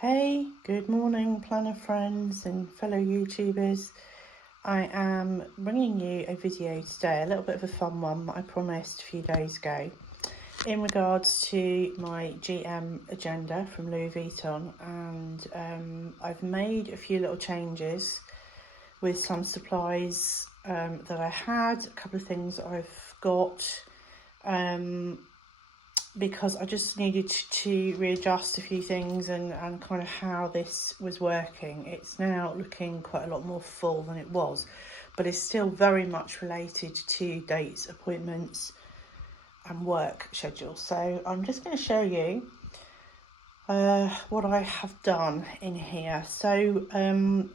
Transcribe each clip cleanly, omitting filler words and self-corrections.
Hey, good morning planner friends and fellow YouTubers. I am bringing you a video today, a little bit of a fun one that I promised a few days ago in regards to my GM agenda from Louis Vuitton, and I've made a few little changes with some supplies that I had, a couple of things that I've got, because I just needed to readjust a few things and kind of how this was working. It's now looking quite a lot more full than it was, but it's still very much related to dates, appointments and work schedule. So I'm just going to show you what I have done in here. So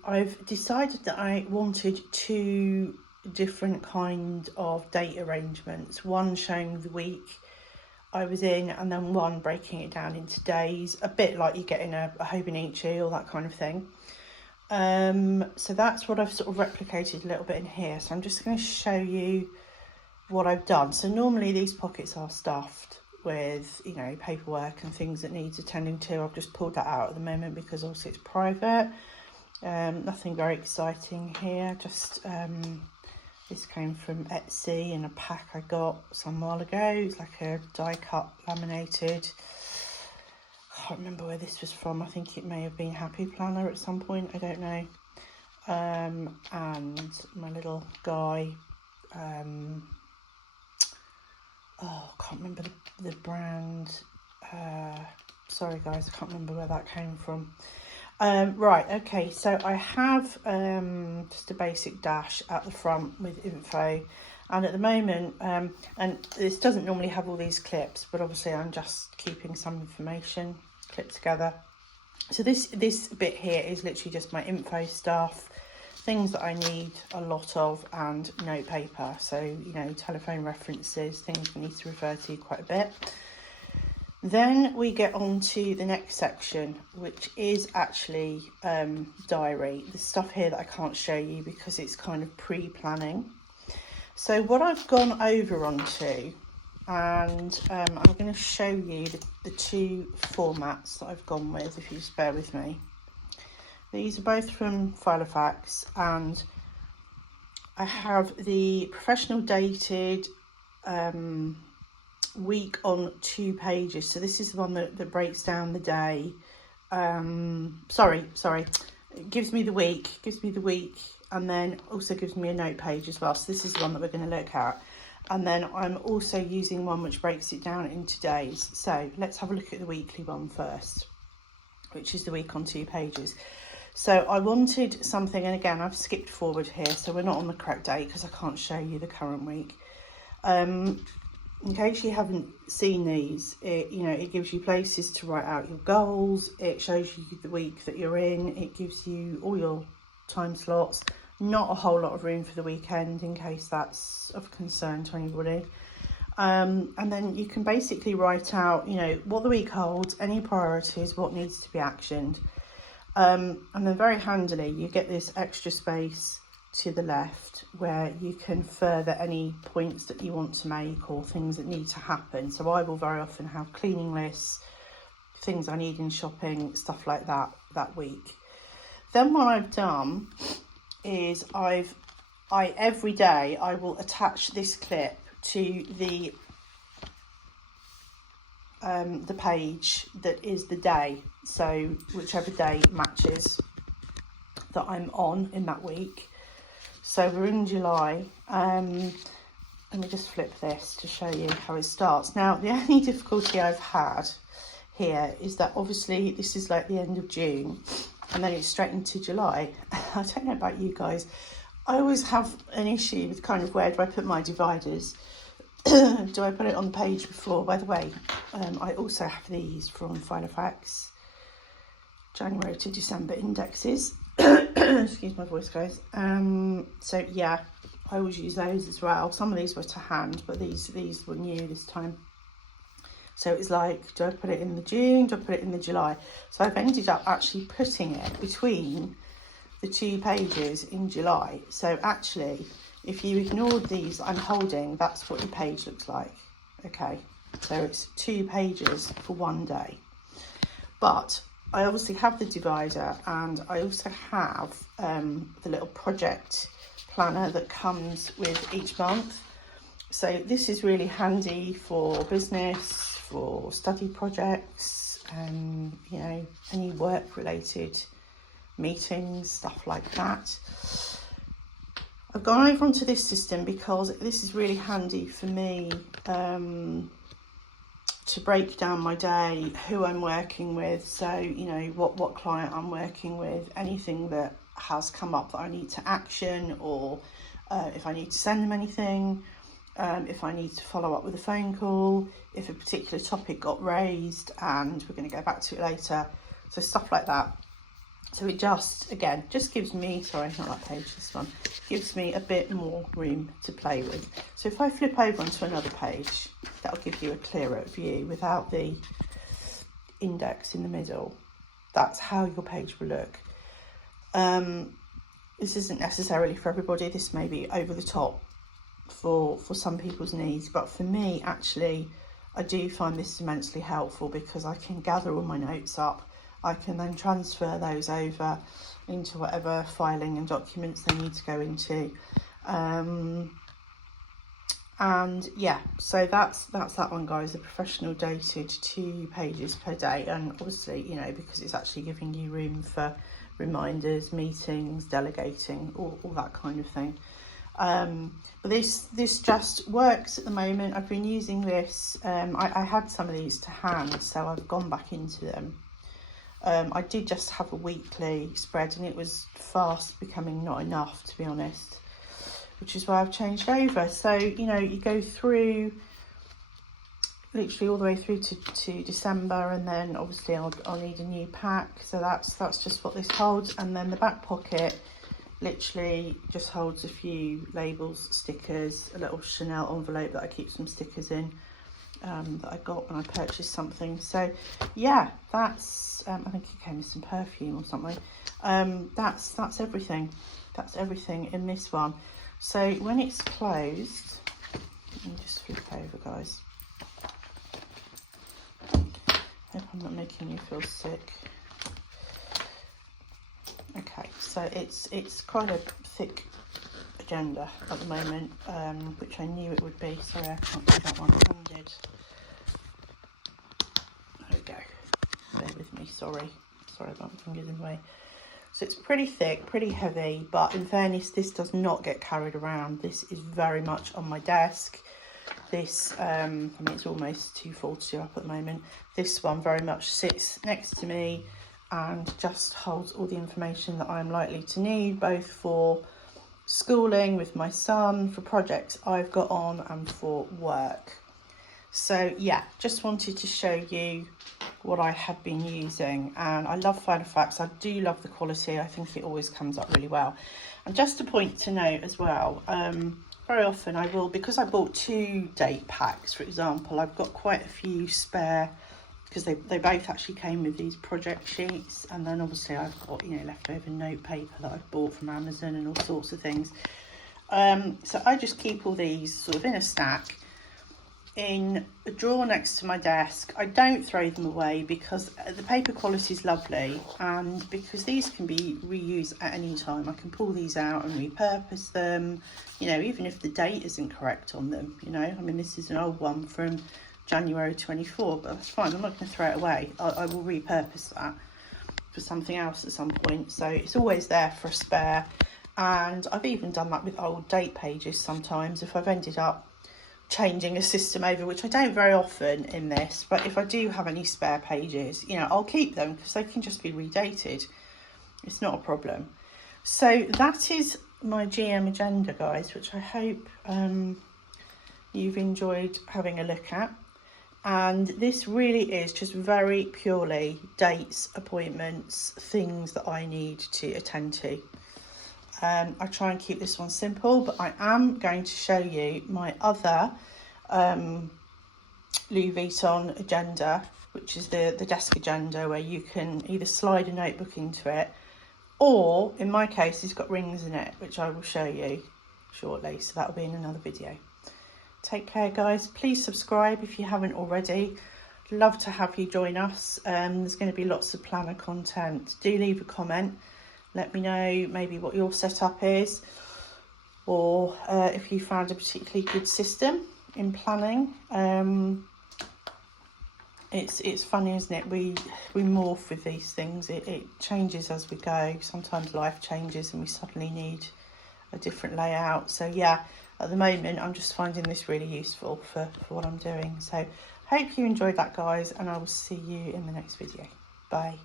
I've decided that I wanted two different kind of date arrangements, one showing the week I was in and then one breaking it down into days, a bit like you get in a Hobonichi or that kind of thing. So that's what I've sort of replicated a little bit in here. So I'm just going to show you what I've done. So normally these pockets are stuffed with, you know, paperwork and things that needs attending to. I've just pulled that out at the moment because obviously it's private. Nothing very exciting here, just this came from Etsy in a pack I got some while ago. It's like a die cut laminated. I can't remember where this was from. I think it may have been Happy Planner at some point. I don't know. And my little guy. Oh, I can't remember the brand. Sorry guys, I can't remember where that came from. Right, okay, so I have just a basic dash at the front with info, and at the moment, and this doesn't normally have all these clips, but obviously I'm just keeping some information clipped together. So this bit here is literally just my info stuff, things that I need a lot of, and note paper, so, you know, telephone references, things we need to refer to quite a bit. Then we get on to the next section, which is actually diary, the stuff here that I can't show you because it's kind of pre-planning. So what I've gone over onto, and I'm going to show you the two formats that I've gone with, if you just bear with me. These are both from Filofax, and I have the professional dated week on 2 pages. So this is the one that breaks down the day. Sorry, it gives me the week, and then also gives me a note page as well. So this is the one that we're going to look at, and then I'm also using one which breaks it down into days. So let's have a look at the weekly one first, which is the week on 2 pages. So I wanted something, and again I've skipped forward here, so we're not on the correct date because I can't show you the current week. In case you haven't seen these, it gives you places to write out your goals. It shows you the week that you're in. It gives you all your time slots. Not a whole lot of room for the weekend in case that's of concern to anybody. And then you can basically write out, you know, what the week holds, any priorities, what needs to be actioned. And then very handily, you get this extra space to the left where you can further any points that you want to make or things that need to happen. So I will very often have cleaning lists, things I need in shopping, stuff like that week. Then what I've done is every day I will attach this clip to the page that is the day, so whichever day matches that I'm on in that week. So we're in July. Let me just flip this to show you how it starts. Now, the only difficulty I've had here is that obviously this is like the end of June and then it's straight into July. I don't know about you guys. I always have an issue with kind of where do I put my dividers? Do I put it on the page before? By the way, I also have these from Filofax, January to December indexes. Excuse my voice, guys. So yeah, I always use those as well. Some of these were to hand, but these were new this time. So it's like, do I put it in the June? Do I put it in the July? So I've ended up actually putting it between the 2 pages in July. So actually, if you ignored these I'm holding, that's what your page looks like. Okay, so it's 2 pages for one day. But I obviously have the divider, and I also have the little project planner that comes with each month. So this is really handy for business, for study projects, you know, any work related meetings, stuff like that. I've gone over onto this system because this is really handy for me to break down my day, who I'm working with, so you know what client I'm working with, anything that has come up that I need to action, or if I need to send them anything, if I need to follow up with a phone call, if a particular topic got raised and we're going to go back to it later, so stuff like that. So it just, again, just gives me, sorry, not that page, this one, gives me a bit more room to play with. So if I flip over onto another page, that'll give you a clearer view without the index in the middle. That's how your page will look. This isn't necessarily for everybody. This may be over the top for some people's needs, but for me, actually, I do find this immensely helpful because I can gather all my notes up. I can then transfer those over into whatever filing and documents they need to go into. And yeah, so that's that one, guys. The professional dated 2 pages per day, and obviously, you know, because it's actually giving you room for reminders, meetings, delegating, all that kind of thing. But this just works at the moment. I've been using this. I had some of these to hand, so I've gone back into them. I did just have a weekly spread, and it was fast becoming not enough, to be honest, which is why I've changed over. So, you know, you go through literally all the way through to December, and then obviously I'll need a new pack. So that's just what this holds. And then the back pocket literally just holds a few labels, stickers, a little Chanel envelope that I keep some stickers in. That I got when I purchased something. So yeah, that's I think it came with some perfume or something. That's everything. That's everything in this one. So when it's closed, let me just flip over, guys. Hope I'm not making you feel sick. Okay, so it's quite a thick agenda at the moment, which I knew it would be. Sorry, I can't do that one handed. There we go. Bear with me, sorry about my fingers in the way. So it's pretty thick, pretty heavy, but in fairness, this does not get carried around. This is very much on my desk. This, I mean, it's almost 240 up at the moment. This one very much sits next to me and just holds all the information that I'm likely to need, both for schooling with my son, for projects I've got on, and for work. So yeah, just wanted to show you what I have been using, and I love Filofax. I do love the quality. I think it always comes up really well. And just a point to note as well, very often I will, because I bought 2 date packs, for example, I've got quite a few spare, because they both actually came with these project sheets, and then obviously I've got, you know, leftover note paper that I've bought from Amazon and all sorts of things. So I just keep all these sort of in a stack in a drawer next to my desk. I don't throw them away because the paper quality is lovely, and because these can be reused at any time. I can pull these out and repurpose them, you know, even if the date isn't correct on them, you know. I mean, this is an old one from January 24, but that's fine. I'm not going to throw it away. I will repurpose that for something else at some point. So it's always there for a spare. And I've even done that with old date pages sometimes, if I've ended up changing a system over, which I don't very often in this, but if I do have any spare pages, you know, I'll keep them because they can just be redated. It's not a problem. So that is my GM agenda, guys, which I hope you've enjoyed having a look at. And this really is just very purely dates, appointments, things that I need to attend to. I try and keep this one simple, but I am going to show you my other Louis Vuitton agenda, which is the desk agenda, where you can either slide a notebook into it, or in my case, it's got rings in it, which I will show you shortly. So that'll be in another video. Take care, guys. Please subscribe if you haven't already. love to have you join us. There's going to be lots of planner content. Do leave a comment. Let me know maybe what your setup is, or if you found a particularly good system in planning. It's funny, isn't it? We morph with these things. It changes as we go. Sometimes life changes and we suddenly need a different layout. So yeah, at the moment I'm just finding this really useful for what I'm doing. So hope you enjoyed that, guys, and I will see you in the next video. Bye.